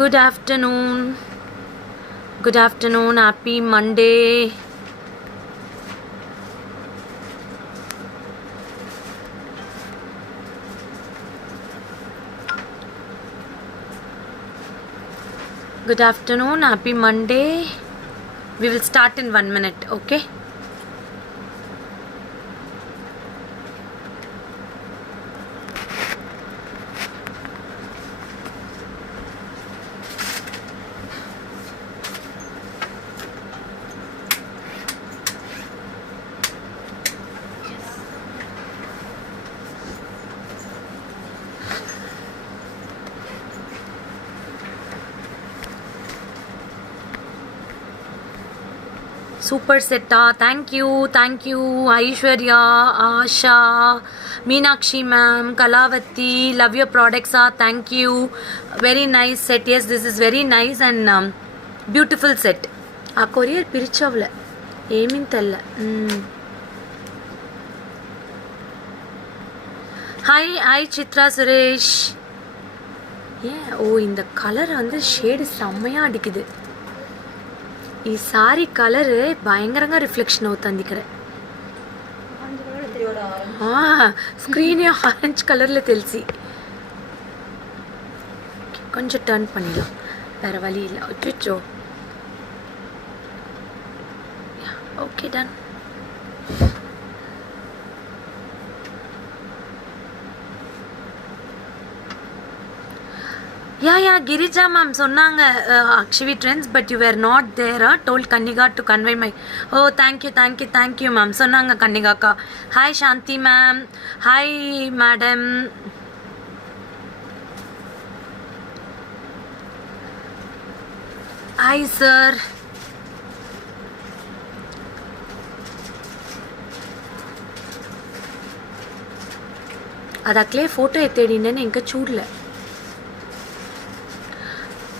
Good afternoon. Good afternoon. Happy Monday. Good afternoon. Happy Monday. We will start in 1 minute. Okay. Super Setta, thank you, Aishwarya, Asha, Meenakshi ma'am, Kalavati, love your products, thank you, very nice set, yes, this is very nice and beautiful set. Courier pirichavla, emintalla. Hi Chitra Suresh. Yeah, oh, in the color and the shade is செம்மையா அடிக்குது. ఈ sorry colour భయంకరంగా reflection అవుతుంది ఇక్కడ ஸ்க்ரீனே orange கலரில் தெரிசி கொஞ்சம் turn பண்ணிடலாம் வேறு வழி இல்லை அச்சோ okay done Yeah, Girija ma'am சொன்னாங்க Akshvi Trends, but you were not there. Told Kannika to convey my. Oh, thank you ma'am. சொன்னாங்க Kannika ka. Hi Shanti ma'am. Hi madam. Hi sir. ಅದಕ್ಲೇ photo ಎತ್ತಿಡಿನೇನೆ ಇಂಕ ಚೂಡ್ಲೆ.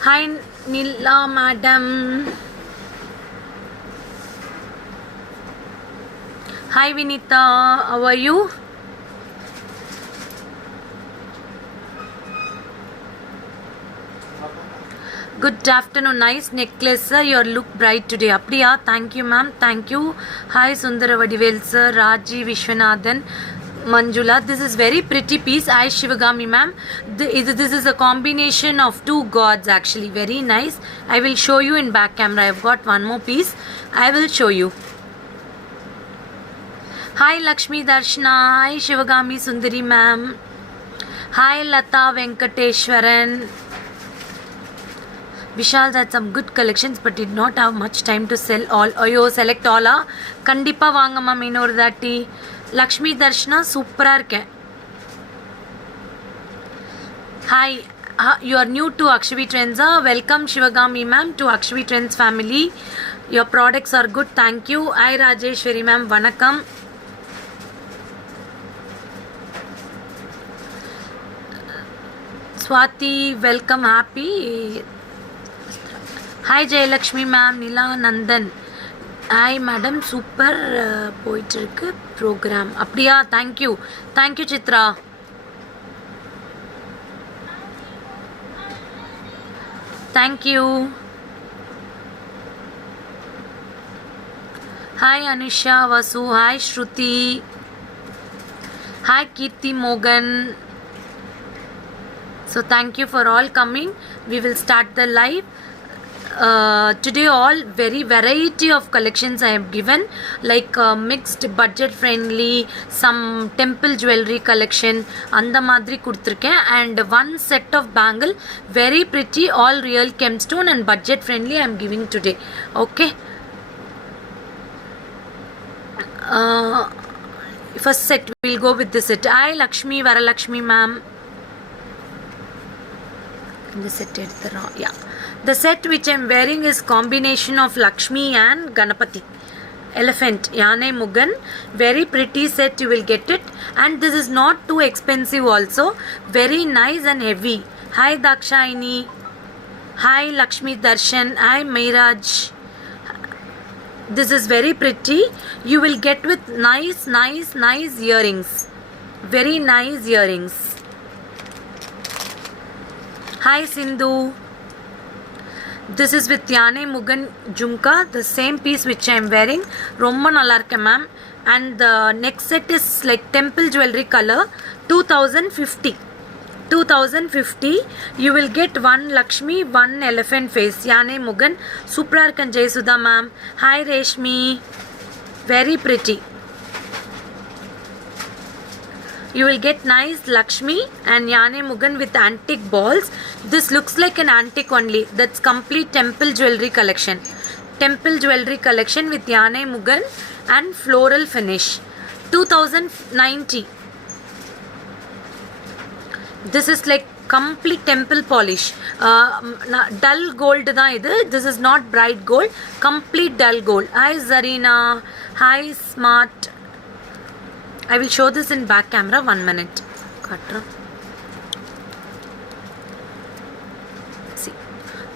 Hi Nila madam. Hi Vinita, how are you? Good afternoon, nice necklace sir, your look bright today. Apriya, thank you ma'am, thank you. Hi Sundara Vadivel sir, Raji Vishwanathan, Manjula, this is very pretty piece. I Shivagami ma'am, this is a combination of two gods actually, very nice. I will show you in back camera. I've got one more piece, I will show you. Hi Lakshmi Darshana, hi Shivagami Sundari ma'am, hi Lata Venkateshwaran. Vishal had some good collections but did not have much time to sell all. Ayo, select all. Kandipa vaanga ma'am innoru dati. Lakshmi Darshana சூப்பராக இருக்கேன். Hi, you are new to Akshvi Trends. Welcome Shivagami ma'am to Akshvi Trends family. Your products are good, thank you. Hi Rajeshwari ma'am, vanakkam. Swati, welcome, happy. Hi Jayalakshmi ma'am, Nila Nandan. Hi madam, super போயிட்டு இருக்கு programme. அப்படியா, thank you Chitra. Thank you. Hi Anusha Vasu, hi Shruti, hi Keerthi மோகன். So thank you for all coming. We will start the live. Today all very variety of collections I have given, like mixed budget friendly, some temple jewelry collection அந்த மாதிரி கொடுத்துருக்கேன், and one set of bangle, very pretty, all real gemstone and budget friendly I am giving today. Okay, first set we'll go with this set. Hi Lakshmi Varalakshmi ma'am. The set எடுத்துறோம். Yeah, the set which I am wearing is combination of Lakshmi and Ganapati, elephant, Yane Mugan, very pretty set, you will get it, and this is not too expensive also, very nice and heavy. Hi Dakshayini, hi Lakshmi Darshan, hi Meeraj. This is very pretty, you will get with nice earrings, very nice earrings. Hi Sindhu. This is with Yane Mugan Jumka, the same piece which I am wearing. Romba nalla irukku ma'am. And the next set is like temple jewelry color. 2050. 2050. You will get one Lakshmi, one elephant face. Yane Mugan. Super irukku Jayasudha ma'am. Hi Reshmi. Very pretty. You will get nice Lakshmi and Yane Mugan with antique balls. This looks like an antique only. That's complete temple jewelry collection. Temple jewelry collection with Yane Mugan and floral finish. 2090. This is like complete temple polish. Dull gold da idu. This is not bright gold. Complete dull gold. Hi Zarina. Hi Smart. I will show this in back camera. 1 minute. See,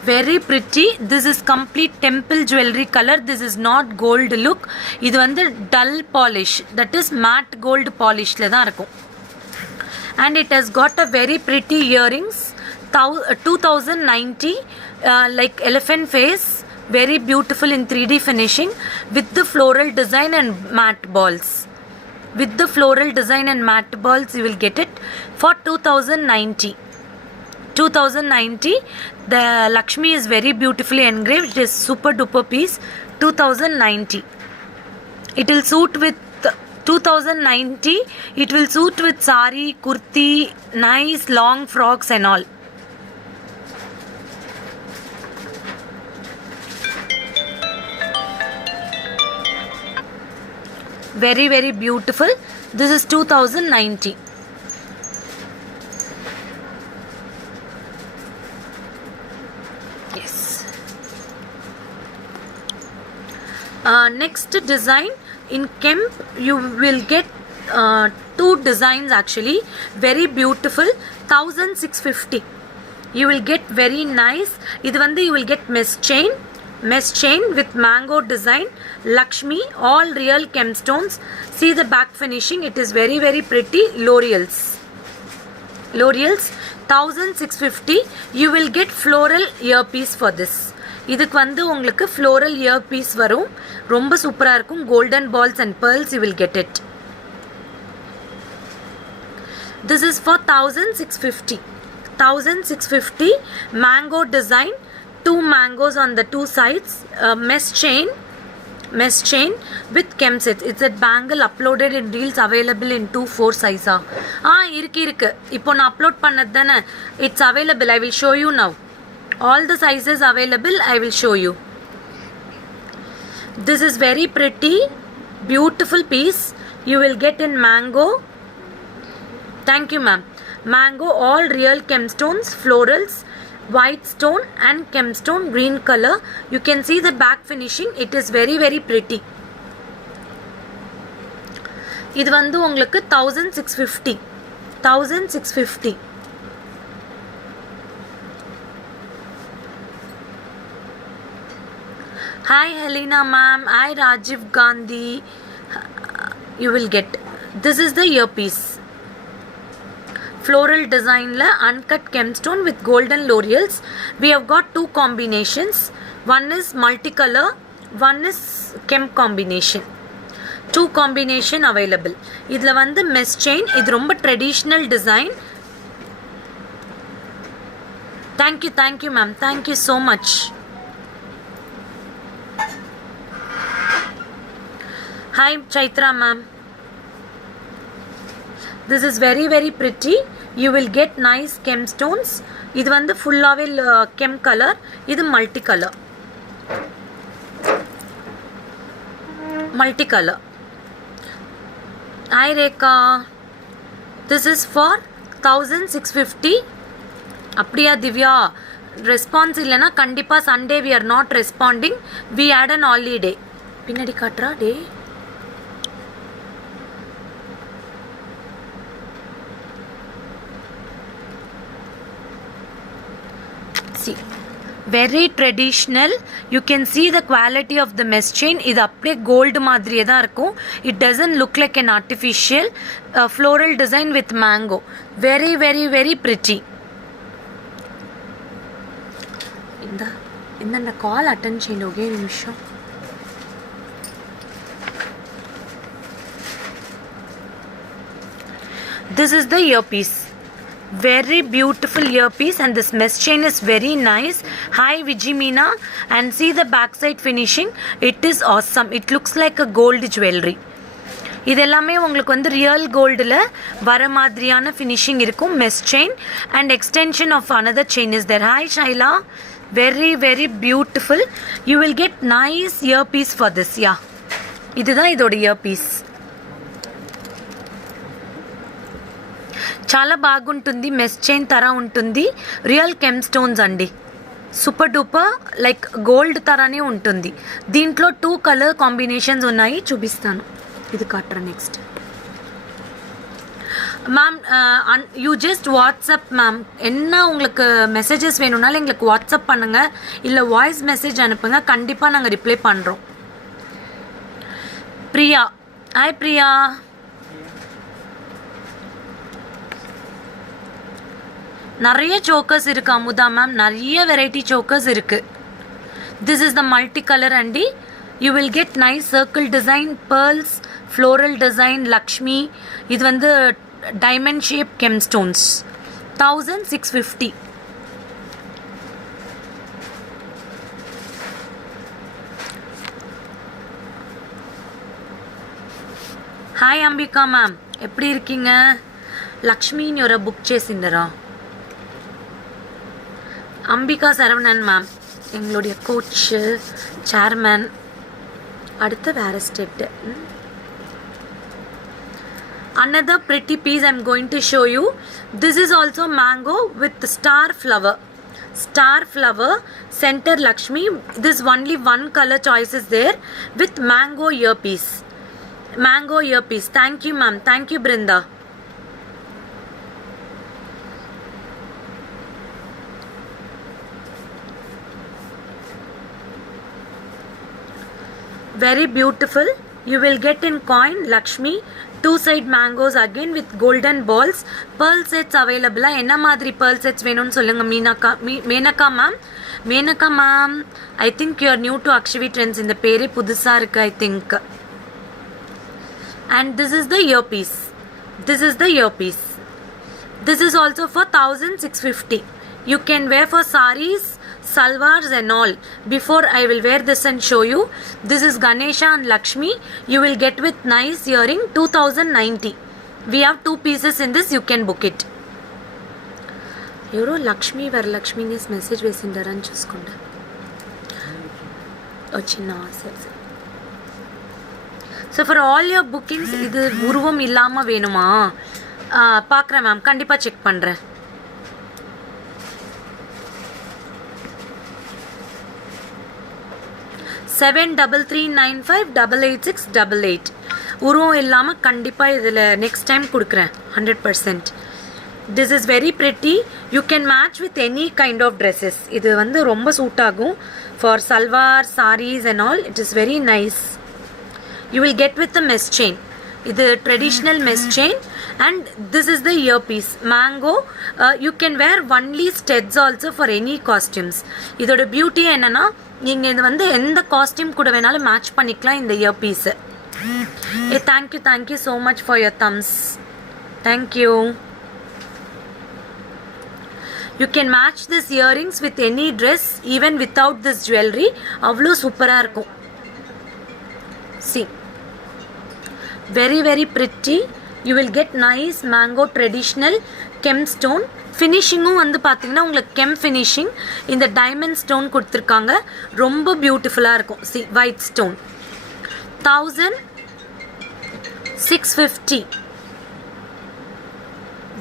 very pretty. This is complete temple jewelry color. This is not gold look. This is dull polish. That is matte gold polish la dhaan irukum. And it has got a very pretty earrings. 2090 like elephant face. Very beautiful in 3D finishing with the floral design and matte balls. With the floral design and matte balls, you will get it for 2090. 2090. The Lakshmi is very beautifully engraved. It is super duper piece. 2090. It will suit with 2090. It will suit with sari, kurti, nice long frocks and all. Very very beautiful. This is 2090. Yes. Next design in Kemp, you will get two designs actually. Very beautiful. 1650. You will get very nice. You will get mesh chain with mango design. Lakshmi, all real gemstones. See the back finishing. It is very very pretty. L'Oreal's 1650. You will get floral earpiece for this. இதுக்கு உங்களுக்கு floral earpiece வரும். ரொம்ப சூப்பரா இருக்கும். Golden balls and pearls you will get it. This is for 1650. 1650 mango design. 2 mangoes on the 2 sides. Mesh chain with chem sets. It's a bangle uploaded in reels available in 2-4 size. இருக்கு இப்போ நான் upload பண்ணதுதானே. It's available. I will show you now. All the sizes available. I will show you. This is very pretty, beautiful piece. You will get in mango. Thank you ma'am. Mango, all real gemstones, florals, white stone and gemstone green color. You can see the back finishing. It is very very pretty. இது உங்களுக்கு 1650. 1650. Hi Helena ma'am. Hi Rajiv Gandhi. You will get. This is the earpiece. Floral design la uncut gemstone with golden L'Oreal's. We have got 2 combinations. One is multicolor, one is chem combination. 2 combination available. Idla mesh chain. Idu romba traditional design. Thank you ma'am. Thank you so much. Hi Chaitra ma'am. This is very very pretty. You will get nice gemstones. Idu full chem color. Idu multicolor. Hi Rekha. This is for 1650. அப்படியா Divya? Response இல்லைன்னா கண்டிப்பாக Sunday we are not responding. We had an holiday. பின்னாடி காட்டுறா டே. See, very traditional. You can see the quality of the mesh chain. இது அப்படியே gold மாதிரியே தான் இருக்கும். It doesn't look like an artificial. Floral design with mango. Very very very pretty. என்னென்ன call attend செய்யணும் ஒரே நிமிஷம். This is the earpiece. Very beautiful earpiece, and this mesh chain is very nice. Hi Vijimina, and see the backside finishing. It is awesome. It looks like a gold jewelry. இது எல்லாமே உங்களுக்கு வந்து real கோல்டில் வர மாதிரியான finishing இருக்கும். Mesh chain and extension of another chain is there. Hi Shaila, very very beautiful. You will get nice earpiece for this. Yeah, இதுதான் இதோட earpiece. చాలా బాగుంటుంది. మెస్ చైన్ తర ఉంటుంది. రియల్ కెమ్ స్టోన్స్ అండి. సూపర్ డూపర్ లైక్ గోల్డ్ తరానే ఉంటుంది. దీంట్లో 2 కలర్ కాంబినేషన్స్ ఉన్నాయి, చూపిస్తాను. ఇది Katra next. Ma'am you just WhatsApp ma'am. என்ன உங்களுக்கு மெசேஜஸ் வேணும்னாலும் எங்களுக்கு வாட்ஸ்அப் பண்ணுங்கள், இல்லை வாய்ஸ் மெசேஜ் அனுப்புங்க, கண்டிப்பாக நாங்கள் ரிப்ளை பண்ணுறோம். பிரியா, ஹாய் பிரியா. நிறைய சோக்கர்ஸ் இருக்குது அமுதா மேம், நிறைய வெரைட்டி சோக்கர்ஸ் இருக்குது. This is the multi colour anti. You will get nice circle design, pearls, floral design, Lakshmi. இது வந்து diamond shape gem stones. 1650. Hi Ambika ma'am, எப்படி இருக்கீங்க? லக்ஷ்மின்னு ஒரு புக் చేసిందరా? அம்பிகா சரவணன் மேம் எங்களுடைய கோச்சு, சேர்மேன். அடுத்து வேறு stepped. another pretty piece I'm going to show you. This is also mango with star flower. Star flower, center Lakshmi. This only one color choice is there with mango earpiece. Mango earpiece. Thank you ma'am. Thank you Brinda. Very beautiful. You will get in coin Lakshmi. 2 side mangoes again with golden balls. Pearl sets available. என்ன மாதிரி pearl sets வேணும்னு சொல்லுங்க மீனாக்கா. Menaka ma'am. Menaka ma'am, I think you are new to Akshavi Trends. இந்த பேரே புதுசா இருக்கு I think. And this is the earpiece. This is the earpiece. This is also for 1650. You can wear for sarees, salwars and all. Before I will wear this and show you. This is Ganesha and Lakshmi. You will get with nice earring. 2090. We have 2 pieces in this. You can book it. Evro Lakshmi Varalakshmi is message vesindarani chuskondi. Ochina sir. So for all your bookings இது உருவம் இல்லாம வேணுமா? பார்க்குறேன் ma'am, கண்டிப்பாக check பண்ணுறேன். Seven 73395886888. உருவம் இல்லாமல் கண்டிப்பாக இதில் நெக்ஸ்ட் டைம் கொடுக்குறேன் 100%. This is very pretty. You can match with any kind of dresses. இது வந்து ரொம்ப சூட் ஆகும் for salwar, sarees and all. It is very nice. You will get with the mesh chain. இது traditional mesh chain and this is the earpiece. Mango. You can wear only studs also for any costumes. இதோட beauty என்னன்னா நீங்கள் இது வந்து எந்த costume கூட வேணாலும் match பண்ணிக்கலாம் இந்த earpiece. Thank you so much for your thumbs. Thank you. You can match this earrings with any dress even without this jewellery. அவ்வளோ சூப்பராக இருக்கும். See, very very pretty. You will get nice mango traditional kem stone. ஃபினிஷிங்கும் வந்து பார்த்தீங்கன்னா உங்களுக்கு gem finishing. இந்த diamond stone கொடுத்துருக்காங்க, ரொம்ப பியூட்டிஃபுல்லாக இருக்கும். C white stone. 1650.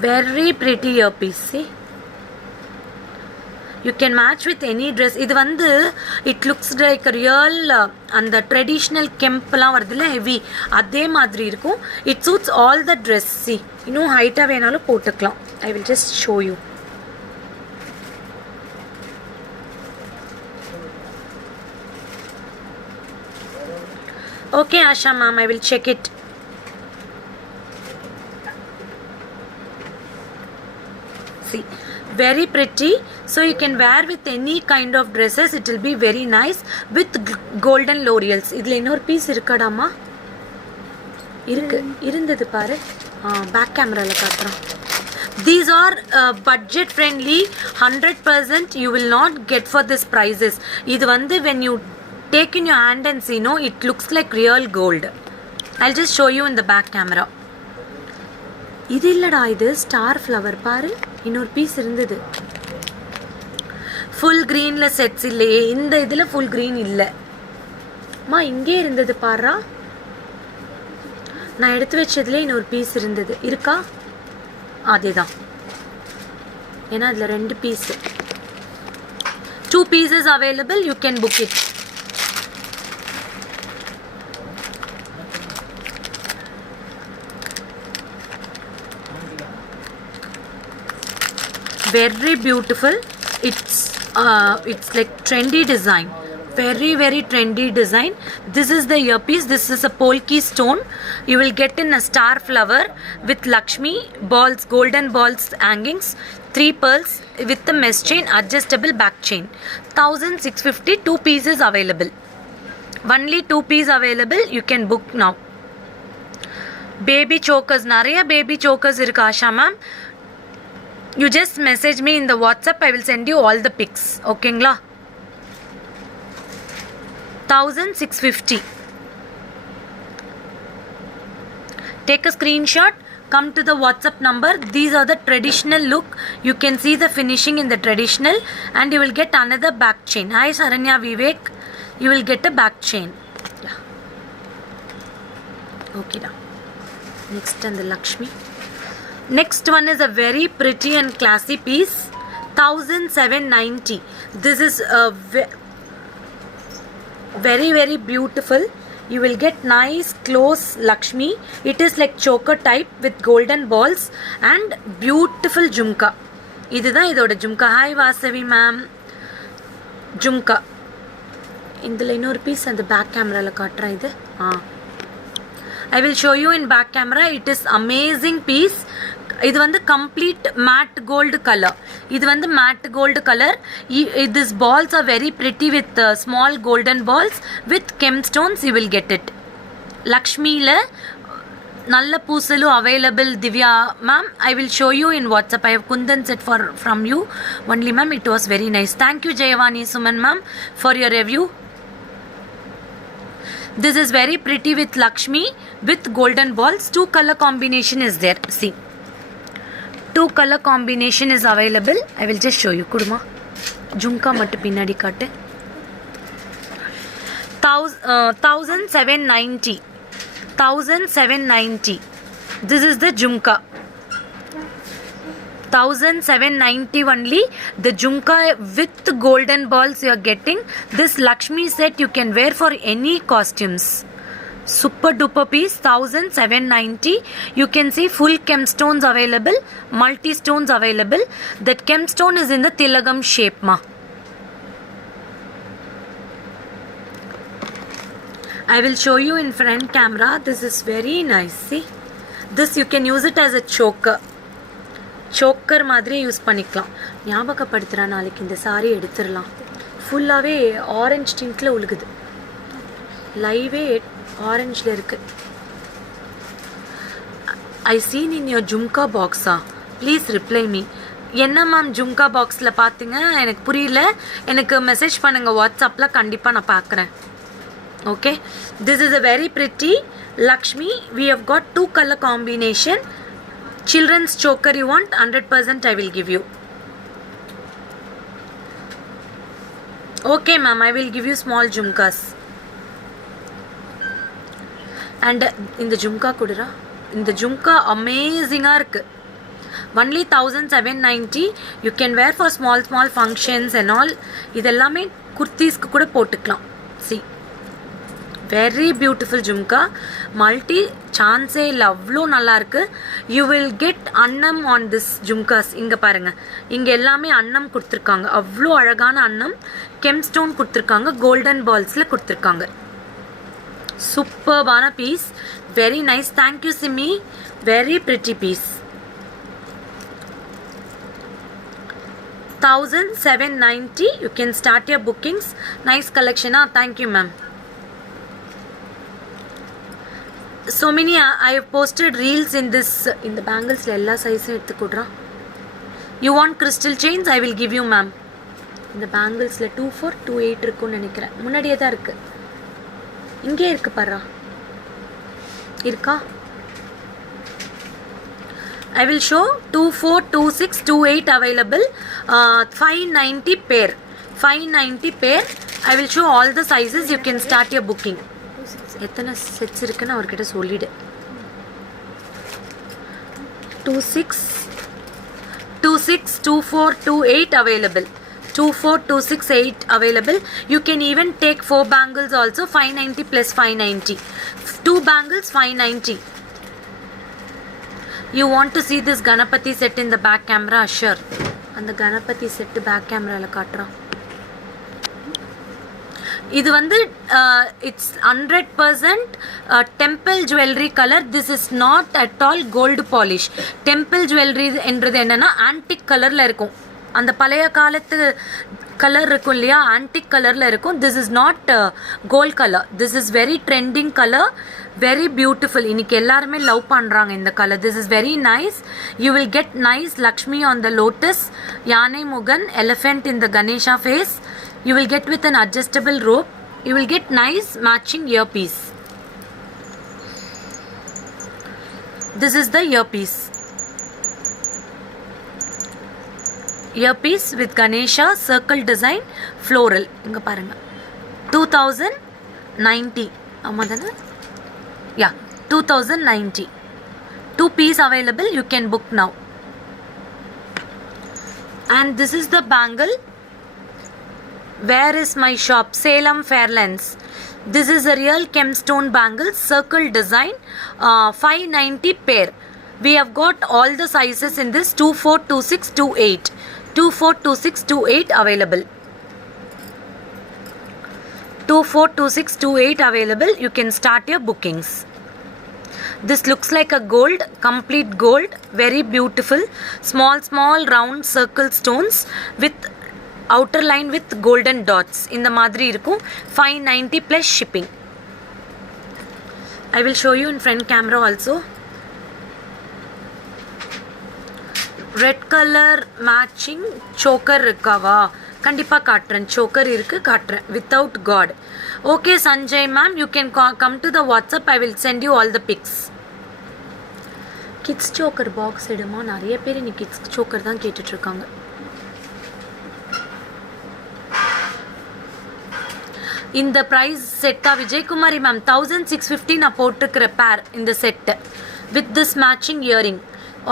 Very pretty earpiece. C, you can match with any dress. இது வந்து இட் லுக்ஸ் லைக் ரியல் அந்த ட்ரெடிஷ்னல் கெம்ப்லாம் வருதுல்ல ஹெவி, அதே மாதிரி இருக்கும். It suits all the dress. C, இன்னும் ஹைட்டாக வேணாலும் போட்டுக்கலாம். I will just show you. Okay Asha ma'am, I will check it. see, very pretty. So you can wear with any kind of dresses. It will be very nice with golden L'Oreals. இதுல இன்னொரு piece இருக்கடாமா? இருக்கு, இருந்தது பாரு. Back கேமரால காட்டுறேன். These are budget friendly, 100% you will not get for this prices. இது வந்து when you take in your hand and see, no, it looks like real gold. I'll just show you in the back camera. இது இல்லடா, இது star flower பாரு, இன்னொரு piece இருந்தது. Full க்ரீனில் sets இல்லையே, இந்த இதில் ஃபுல் க்ரீன் இல்லை மா, இங்கே இருந்தது பாரா. நான் எடுத்து வச்சதுல இன்னொரு பீஸ் இருந்தது, இருக்கா? அதேதான், ஏன்னா அதில் 2 piece, 2 pieces available, you can book it. Very beautiful. It's like trendy design, very trendy design. This is the earpiece. This is a polki stone. You will get in a star flower with Lakshmi balls, golden balls hangings, 3 pearls with the mesh chain, adjustable back chain. 1650, 2 pieces available. Only 2 pieces available. You can book now. Baby chokers, nariya baby chokers irukku Asha ma'am. You just message me in the WhatsApp. I will send you all the pics. Okay ngla? 1650. Take a screenshot. Come to the WhatsApp number. These are the traditional look. You can see the finishing in the traditional, and you will get another back chain. Hi Saranya Vivek. You will get a back chain. Yeah. Okay da. Next and the Lakshmi. Next one is a very pretty and classy piece, 1790. This is a very beautiful. You will get nice close Lakshmi. It is like choker type with golden balls and beautiful jhumka. இதுதான் இதோட jhumka. Hi Vasavi ma'am. Jhumka. இதில் இன்னொரு piece அந்த back கேமராவில் காட்டுறேன். இது I will show you in back camera. It is amazing piece. இது வந்து complete matte gold color. இது வந்து matte gold color. These balls are very pretty with small golden balls with gemstones. You will get it. Lakshmiல நல்ல பூசலு available. Divya ma'am, I will show you in WhatsApp. I have kundan set from you only ma'am. It was very nice. Thank you Jayavani Suman ma'am for your review. This is very pretty with Lakshmi with golden balls. 2 color combination is there. See, 2 color combination is available. I will just show you. Kuduma jhumka mattu pinnadi katte. 1790. 1790. This is the jhumka. 1790 only. The jhumka with golden balls you are getting. This Lakshmi set you can wear for any costumes. Super duper piece. 1790. You can see full gemstones available, multi stones available. That gemstone is in the tilagam shape ma. I will show you in front camera. This is very nice. See, this you can use it as a choker. Choker மாதிரி use பண்ணிக்கலாம். ஞாபகப்படுத்துகிறேன், நாளைக்கு இந்த sorry எடுத்துடலாம். ஃபுல்லாகவே orange டிண்டில் உழுகுது, லைவே ஆரஞ்சில் இருக்குது. I seen in your jhumka பாக்ஸா, ப்ளீஸ் ரிப்ளை மீ. என்ன மேம் ஜும்கா பாக்ஸில் பார்த்தீங்க, எனக்கு புரியல. எனக்கு மெசேஜ் பண்ணுங்கள் வாட்ஸ்அப்பில், கண்டிப்பாக நான் பார்க்குறேன். Okay, this is a very pretty Lakshmi. We have got 2 color combination. Children's choker you want, 100% I will give you. Okay ma'am, I will give you small jhumkas. And in the jhumka kudura, in the jhumka amazing irukku. Only 1790. You can wear for small functions and all. இதெல்லாமே kurtis ku kuda போட்டுக்கலாம். See, very beautiful jhumka, multi chance இல்ல, அவ்வளோ நல்லா இருக்கு. You will get அன்னம் on this jhumkas. இங்க பாருங்க, இங்க எல்லாமே அன்னம் கொடுத்துருக்காங்க, அவ்வளோ அழகான அன்னம். கெம்ஸ்டோன் கொடுத்துருக்காங்க, கோல்டன் பால்ஸ்ல கொடுத்துருக்காங்க. சூப்பர்பான piece, very nice. Thank you Simi, very pretty piece. 1790. You can start your bookings. Nice collection. Thank you, ma'am. So many I have posted reels in this in the bangles la ella size eduthu kodra. You want crystal chains? I will give you, ma'am. In the bangles la 2428 irukku nenikiren. Munadiye da irukku. Inge irukku parra. Irka? I will show 242628 available. 590 pair. 590 pair. I will show all the sizes. You can start your booking. எத்தனை sets இருக்குன்னு அவர்கிட்ட சொல்லிடு. 262428 available. 24268 available. You can even take 4 bangles also. 590 plus 590. 2 bangles 590. You want to see this Ganapati set in the back camera? Sure. And the Ganapati set back camera la kaatran. இது வந்து it's 100% temple jewelry color. This is not at all gold polish. Temple jewelry என்றது என்னன்னா antique கலர்ல இருக்கும். அந்த பழைய காலத்து colour இருக்கும் இல்லையா, antique கலர்ல இருக்கும். This is not gold color. This is very trending color, very beautiful. இன்னைக்கு எல்லாருமே லவ் பண்றாங்க இந்த colour. This is very nice. You will get nice Lakshmi on the lotus, யானை முகன், elephant in the Ganesha face. You will get with an adjustable rope. You will get nice matching earpiece. This is the earpiece. Earpiece with Ganesha circle design floral. Inga parunga. 2090. Amadana? Yeah, 2090. 2 piece available. You can book now. And this is the bangle. Where is my shop? Salem Fairlands. This is a real gemstone bangle, circle design, 590 pair. We have got all the sizes in this. 242628. 242628 available. 242628 available. You can start your bookings. This looks like a gold, complete gold, very beautiful. Small round circle stones with outer line with golden dots. இந்த மாதிரி இருக்கும். 590 plus shipping. I will show you in front camera also. Red color matching choker இருக்கவா? கண்டிப்பா காட்றேன். choker இருக்கு, காட்றேன். Without god. Okay Sanjay ma'am, you can come to the WhatsApp. I will send you all the pics. Kids choker box எடுமா. நிறைய பேர் இன்னைக்கு kids choker தான் கேட்டுட்டு இருக்காங்க. இந்த price set Vijay Kumari ma'am 1650 நான் போட்டுக்கிற pair இந்த set with this matching earring,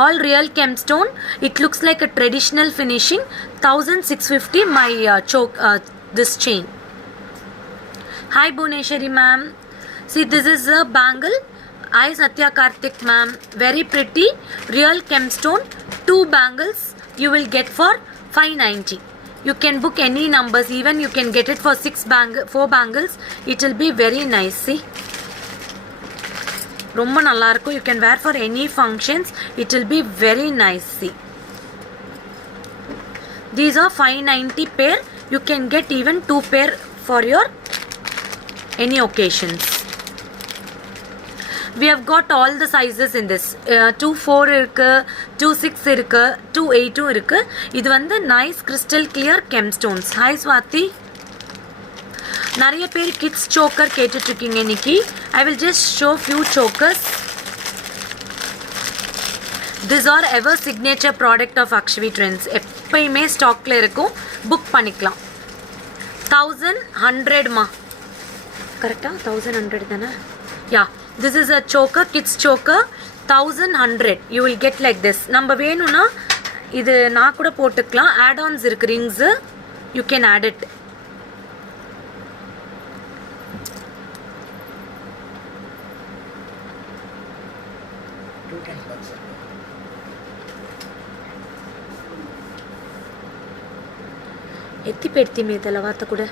all real gemstone. It looks like a traditional finishing. 1650 my this chain. Hi Bhuneshwari ma'am, see this is a bangle. Hi Satya Karthik ma'am, very pretty real gemstone. 2 bangles you will get for 590. You can book any numbers. Even you can get it for 4 bangles. It will be very nice. See, ரொம்ப நல்லா இருக்கும். You can wear for any functions. It will be very nice. See, these are 590 pair. You can get even 2 pair for your any occasions. We have got all the sizes in this. 24 இருக்கு, 26 இருக்கு, 28 இருக்கு. இது வந்து nice crystal clear gemstones. Hi Swati. நிறைய பேர் kids choker கேட்டுட்டு இருக்கீங்க இன்னைக்கு. I will just show few chokers. These are ever signature product of Akshvi Trends. எப்பயுமே ஸ்டாக்ல இருக்கும். புக் பண்ணிக்கலாம். 1100 மா. கரெக்ட்டா? 1100 தானே? Yeah. This is a choker, kids choker, 1100. You will get like this. நம்ம வேணும்னா இது நான் கூட போட்டுக்கலாம். add-ons இருக்கு, rings. You can add it. ఎత్తి పెడితే మీ తర్వాత కూడా.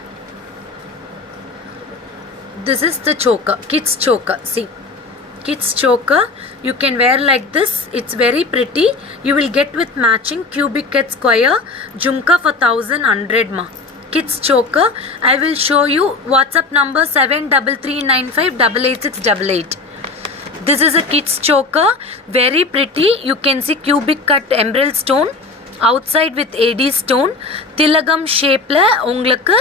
This is the choker, kids choker. See, Kids choker, you can wear like this. It's very pretty. You will get with matching cubic cut square jhumka for 1100 ma. Kids choker, I will show you. WhatsApp number 7339588688. This is a kids choker, very pretty. You can see cubic cut emerald stone outside with AD stone. Tilagam shape la ungalku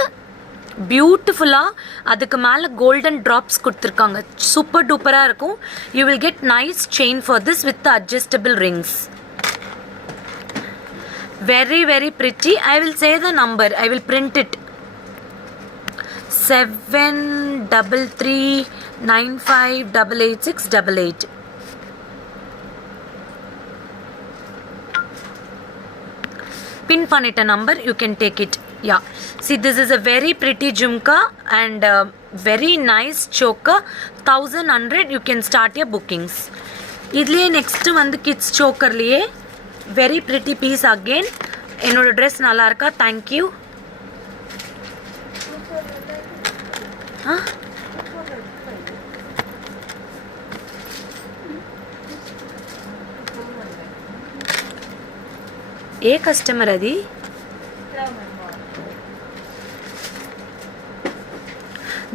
பியூட்டிஃபுல்லா அதுக்கு மேலே golden drops கொடுத்துருக்காங்க. Super டூப்பராக இருக்கும். You will get nice chain for this with adjustable rings. Very very pretty. I will say the number. I will print it. 7339588688. Pin பண்ணிட்ட number, you can take it. Yeah, see, this is a very pretty jhumka and very nice choker. 1100. You can start your bookings. இதுலயே next வந்து kids choker லியே very pretty piece again. என்னோட dress நல்லா இருக்கா? Thank you. A customer అది?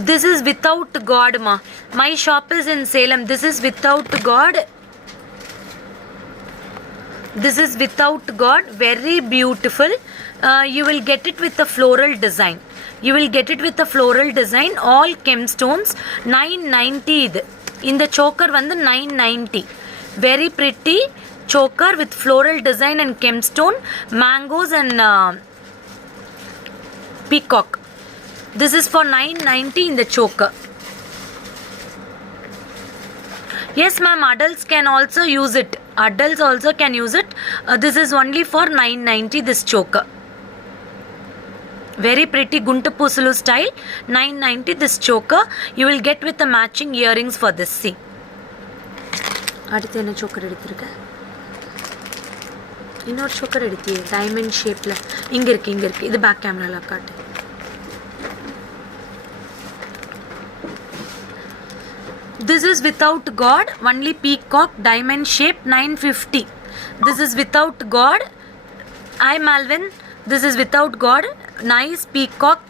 This is without God ma. My shop is in Salem. This is without God. This is without God. Very beautiful. You will get it with a floral design. You will get it with a floral design. All gemstones. 990 இது. இந்த choker வந்து 990. Very pretty choker with floral design and gemstone, mangoes and peacock. This is for 990 in the choker. Yes ma'am, adults can also use it. Adults also can use it. This is only for 990 this choker. Very pretty gunta pusulu style. 990 this choker. You will get with the matching earrings for this. See. அடுத்து என்ன choker எடுத்திருக்க? இன்னொரு choker எடுத்தியே diamond shapeல. இங்க இருக்கு. இது back கேமரால காட்டு. This is without God, only peacock diamond shape 950. This is without God. Hi Malvin, this is without God. Nice peacock.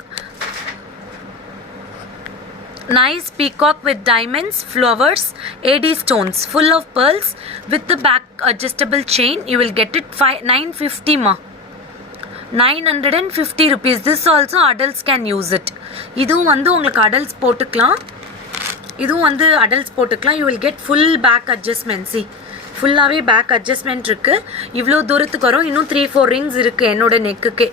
Nice peacock with diamonds, flowers, AD stones, full of pearls with the back adjustable chain. You will get it 950 ma. 950 rupees. This also adults can use it. இதுவும் வந்து உங்களுக்கு adults போட்டுக்கலாம். இதுவும் வந்து adults போட்டுக்கலாம். You will get full back adjustment. See, ஃபுல்லாகவே back adjustment இருக்குது. இவ்வளோ தூரத்துக்கு வரும். இன்னும் 3-4 ரிங்ஸ் இருக்குது என்னோட நெக்குக்கு.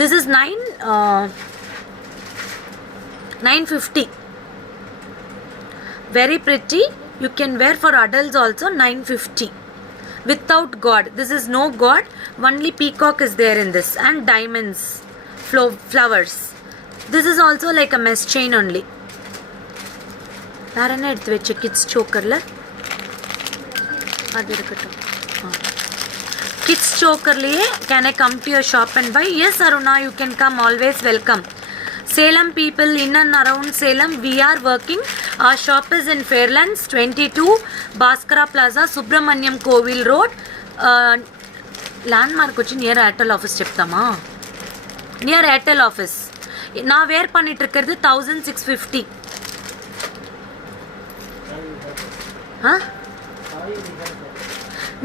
This is 950. Very pretty. You can wear for adults also. 950. Without God. This is no God. Only peacock is there in this. And diamonds. Flowers. This is also like a mesh chain only. வேற என்ன எடுத்து வச்ச kids சோக்கரில்? அது இருக்கட்டும். Kids சோக்கர்லேயே can I come to your shop and buy? Yes Aruna, you can come. Always welcome. Salem people in and around Salem, we are working. Our shop is in Fairlands, 22 Bhaskara Plaza, Subramaniam Kovil Road. Landmark వచ్చి near Airtel office చెప్తామా? Near Airtel office. నా వేర్ பண்ணிட்டு இருக்கிறது 1650.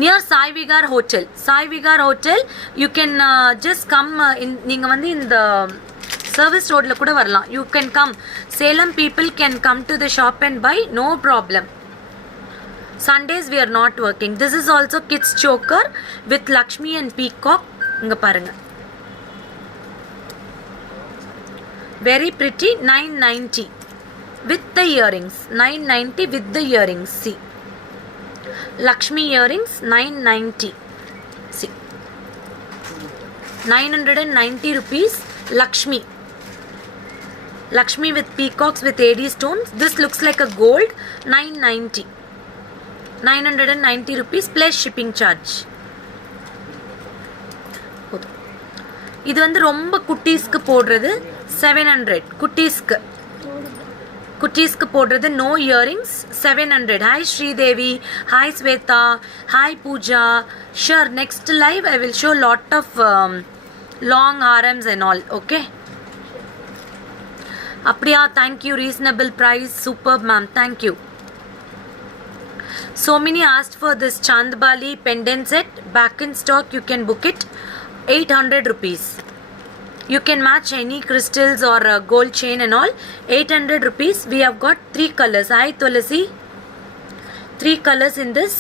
Near Sai Vigar Hotel. Sai Vigar Hotel, you can just come நீங்கள் வந்து இந்த service ரோடில் கூட வரலாம். You can come. Salem people can come to the shop and buy, no problem. Sundays we are not working. This is also kids choker with Lakshmi and peacock. இங்கே பாருங்கள், very pretty. 990 with the earrings. 990 with the earrings. See, Lakshmi earrings 990. See, 990 rupees. Lakshmi. Lakshmi with peacocks with AD stones. This looks like a gold. 990. 990 rupees plus shipping charge. இது வந்து ரொம்ப குட்டீஸ்க்கு போடுறது. 700 குட்டீஸ்க்கு. குட்டீஸ்க்கு போடுறது no earrings 700. Hi Sridevi, hi Swetha, hi Pooja. Sure, next live I will show lot of long arms and all. Okay, அப்படியா? Thank you. Reasonable price, super ma'am, thank you. So many asked for this Chandbali pendant set. Back in stock, you can book it. 800 rupees. You can match any crystals or gold chain and all. 800 rupees. We have got 3 colors. Hi Tulasi. 3 colors in this.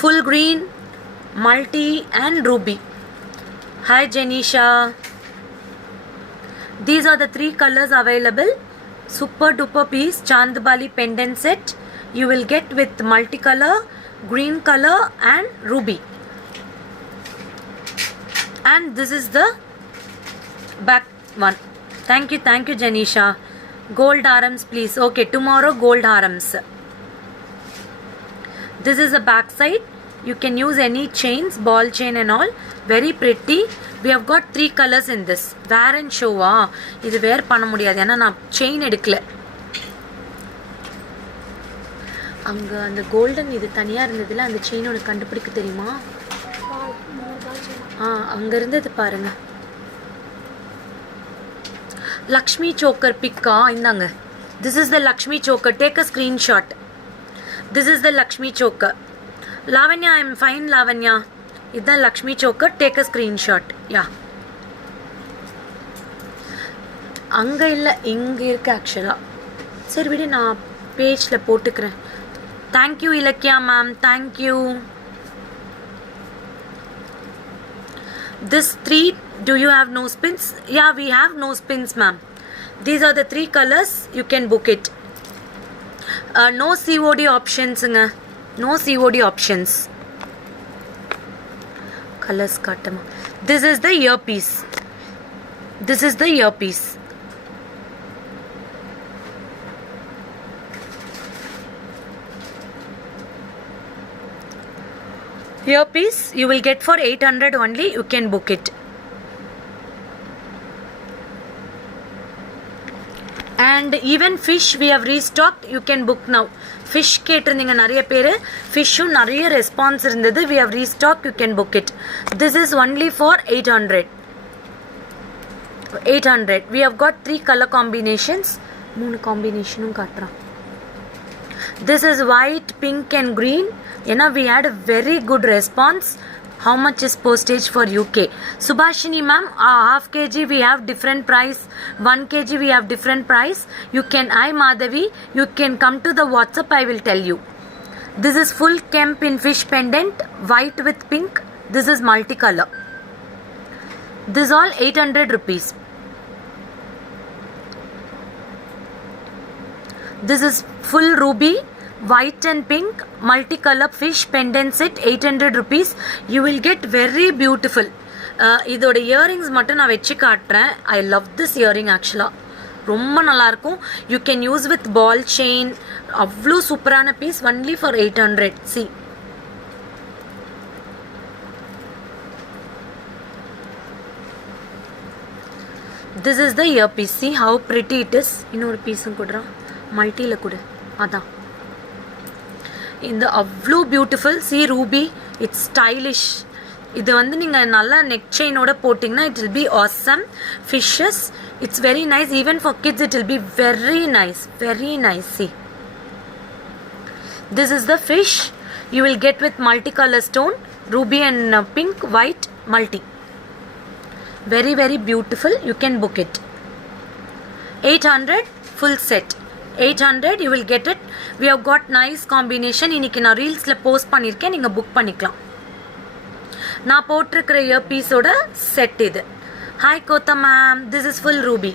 Full green, multi and ruby. Hi Janisha. These are the 3 colors available. Super duper piece Chandbali pendant set. You will get with multicolor, green color and ruby. And this is the back one. Thank you Janisha. Gold harams please. Okay, tomorrow gold harams. This is the back side. You can use any chains, ball chain and all. Very pretty. We have got 3 colors in this. Wear and show. இது wear பண்ண முடியாது ஏன்னா நான் chain எடுக்கல. அங்க அந்த golden இது தனியா இருந்ததுல அந்த செயின் உனக்கு கண்டுபிடிக்க தெரியுமா? அங்க இருந்தது பாருங்க. லக்ஷ்மி சோக்கர் பிக்கா இந்தாங்க. This is the Lakshmi choker. Take a screenshot. This is the Lakshmi choker. Lavanya, I am fine Lavanya. இதுதான் Lakshmi choker. Take a screenshot. Yeah. அங்க இல்ல, இங்க இருக்கு ஆக்சுவலா. சரி விடு, நான் பேஜ்ல போட்டுக்கிறேன். Thank you Ilakya ma'am, thank you. This 3, do you have no spins? Yeah, we have no spins ma'am. These are the 3 colors, you can book it. No COD options nga. No COD options. Colors kattama. This is the earpiece. This is the earpiece. Earpiece you will get for 800 only. You can book it. And even fish we have restocked. You can book now. Fish கேட்டிருந்தீங்க நிறைய பேர். ஃபிஷ்ஷும் நிறைய response இருந்தது. We have restocked. You can book it. This is only for 800. 800. We have got 3 color combinations. 3 combinationum காட்டுறேன். This is white, pink and green. We had a very good response. How much is postage for UK? Subhashini ma'am, half kg we have different price. 1 kg we have different price. You can, hi Madhavi, you can come to the WhatsApp, I will tell you. This is full kemp in fish pendant, white with pink. This is multicolor. This all 800 rupees. This is full ruby, white and pink, multicolor fish pendant set, 800 rupees. You will get very beautiful. இதோட earrings மட்டும் நான் வச்சு காட்டுறேன். I love this earring actually. ரொம்ப நல்லா இருக்கும். You can use with ball chain. அவ்வளோ சூப்பரான piece. Only for 800. See. This is the earpiece. See how pretty it is. இன்னொரு பீஸும் கொடுறா. மல்டியில் கொடு. அதான். இந்த அவ்வளோ beautiful. C Ruby, it's stylish. இது வந்து நீங்கள் நல்லா நெக் செயினோட போட்டிங்கன்னா it will be awesome. Fishes, it's very nice. Even for kids it will be very nice, very nice. C, this is the fish. You will get with multi colour stone, Ruby and pink, white, multi. Very very beautiful. You can book it. 800 full set. 800 you will get it. We have got nice combination. இன்னைக்கு நான் ரீல்ஸில் post பண்ணியிருக்கேன், நீங்கள் book பண்ணிக்கலாம். நான் போட்டிருக்கிற year பீஸோட set இது. Hi Kotha ma'am, this is full ruby.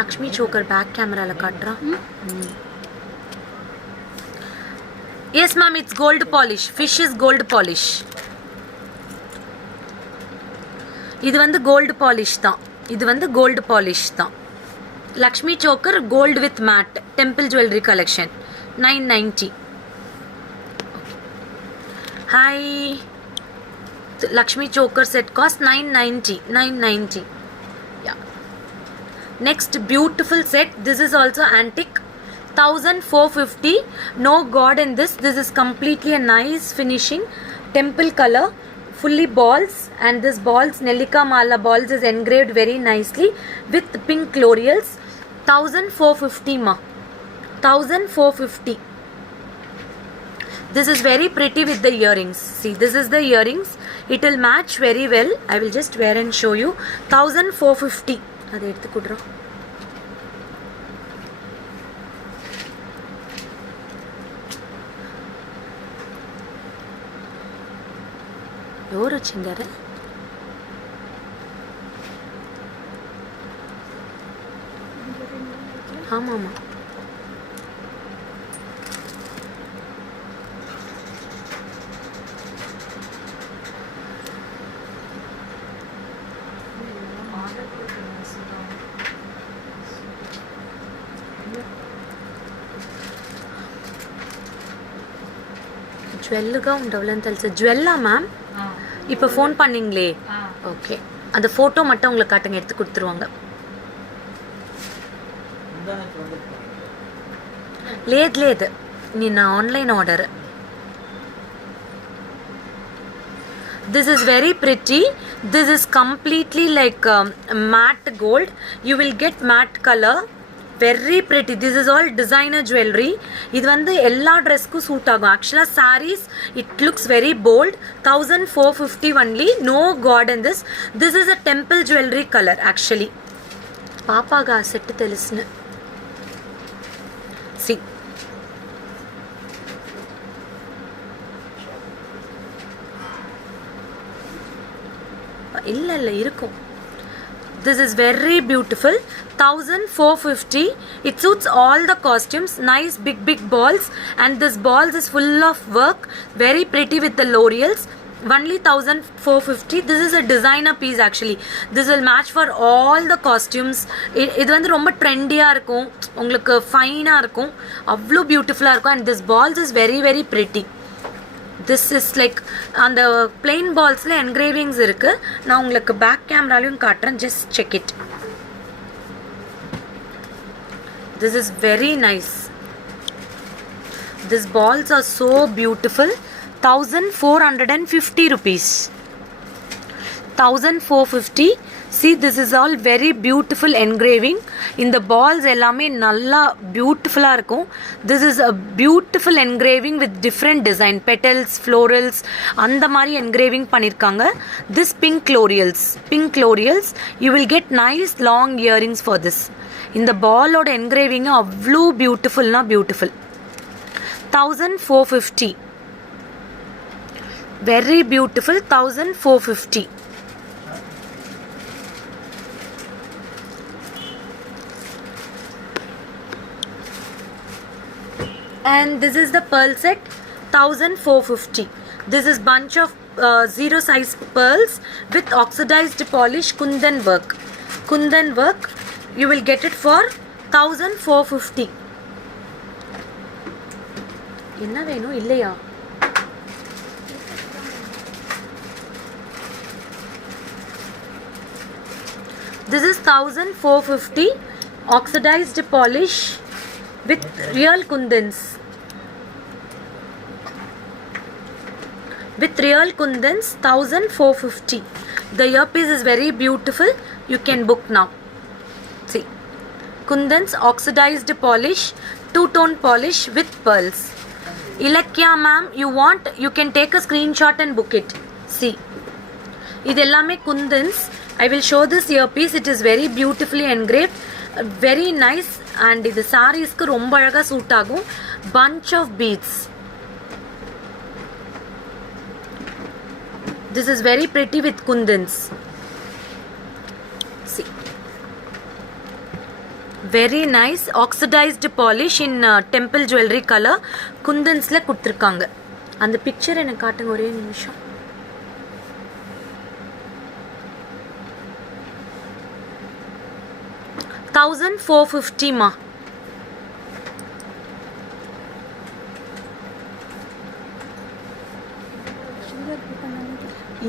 Lakshmi choker back கேமராவில் காட்டுறா. Yes ma'am, it's gold polish. Fish is gold polish. இது வந்து கோல்டு பாலிஷ் தான். இது வந்து கோல்டு பாலிஷ் தான். Lakshmi choker gold with matte, temple jewellery collection, 990. Hi, Lakshmi choker set cost 990. 990. Yeah, Next beautiful set. This is also antique. 1450. No god in this. This is completely a nice finishing. Temple color. Fully balls, and this balls, Nellika Mala balls, is engraved very nicely with pink L'Oreals. 1450 ma. 1450. This is very pretty with the earrings. See, this is the earrings. It will match very well. I will just wear and show you. 1450. Adu eduthu kudra. ఎవరు వచ్చిందారా? ஆமாம். జ్వెల్గా ఉండవలని తెలుసు. జ్వెల్లా ma'am? இப்போ phone பண்ணிங்களே, okay. அந்த photo மட்டும் உங்களுக்கு காட்டுங்க, எடுத்து கொடுத்துருவாங்க. లేదు నిన్న online order. This is very pretty. This is completely like matte gold. You will get matte color. Very pretty. This is all designer jewelry. இது வந்து எல்லா ட்ரெஸ்க்கும் சூட் ஆகும். ஆக்சுவலாக sarees, it looks very bold. 1450 only. No god in this. This is a temple jewelry color actually. పాపాగా set తెలుసున. See. இல்ல இருக்கும். This is very beautiful. 1450. It suits all the costumes. Nice big balls, and this balls is full of work. Very pretty with the L'Oreals. Only 1450. This is a designer piece actually. This will match for all the costumes. இது வந்து ரொம்ப ட்ரெண்டியா இருக்கும், உங்களுக்கு ஃபைனா இருக்கும், அவ்வளோ பியூட்டிஃபுல்லா இருக்கும். And this balls is very very pretty. This is like அந்த plain ballsல engravings இருக்கு. நான் உங்களுக்கு பேக் கேமராலையும் காட்டுறேன். Just check it. This is very nice. These balls are so beautiful. 1450 rupees. 1450. See, this is all very beautiful engraving. In the balls ellame nalla beautiful ah irukum. This is a beautiful engraving with different design, petals, florals, and mari engraving pannirukanga. This pink L'Oreals, you will get nice long earrings for this. In the ball oda engraving avlo beautiful na beautiful. 1450. Very beautiful. 1450. And this is the pearl set. 1450. This is bunch of zero size pearls with oxidized polish kundan work. You will get it for 1450. என்ன வேணும் இல்லையா? This is 1450 oxidized polish with real kundans. With real kundans, 1450. The earpiece is very beautiful. You can book now. See, kundans oxidized polish, two-tone polish with pearls. Ilakya ma'am, you can take a screenshot and book it. See, idellame kundans. I will show this earpiece. It is very beautifully engraved, very nice, and idu sarees ku romba alaga suit agum. Bunch of beads. This is very pretty with kundans. See, very nice oxidized polish in temple jewelry color. Kundans la kuduthirukanga. And the picture ena kaatunga ore nimisham. $1,450 ma.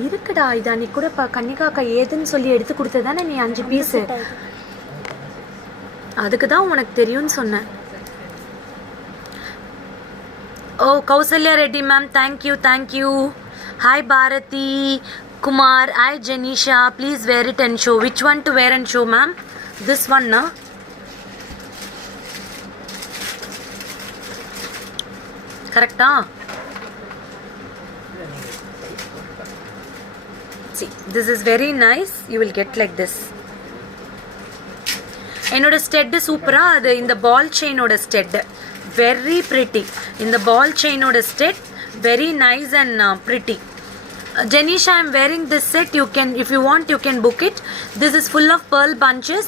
இருக்குடா, இதா நீ கூட கன்னிகாக்கா ஏதுன்னு சொல்லி எடுத்து கொடுத்ததானே நீ 5 piece. அதுக்கு தான் உனக்கு தெரியும்னு சொன்னேன். ஓ Kausalya Reddy ma'am, thank you. Hi Bharathi Kumar, hi Janisha, please wear it and show. Which one to wear and show, ma'am? This one, na? Correct, huh? See, this is very nice. You will get like this. என்னோட stud சூப்பரா, அது இந்த ball செயினோட stud very pretty. இந்த ball செயினோட stud very nice and pretty. Janisha, I am wearing this set. You can, if you want, you can book it. This is full of pearl bunches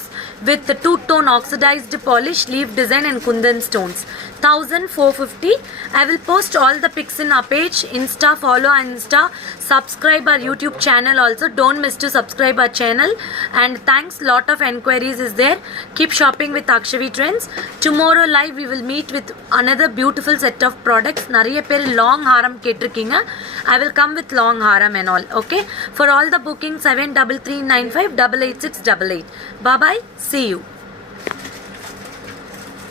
with the two-tone oxidized polish, leaf design and kundan stones. 1450. I will post all the pics in our page. Insta, follow Insta. Subscribe our YouTube channel also. Don't miss to subscribe our channel. And thanks. Lot of enquiries is there. Keep shopping with Akshavi Trends. Tomorrow live we will meet with another beautiful set of products. Nariya per long haram ketirkinga. I will come with long haram and all. Okay. For all the bookings 7339588688. Bye bye. See you.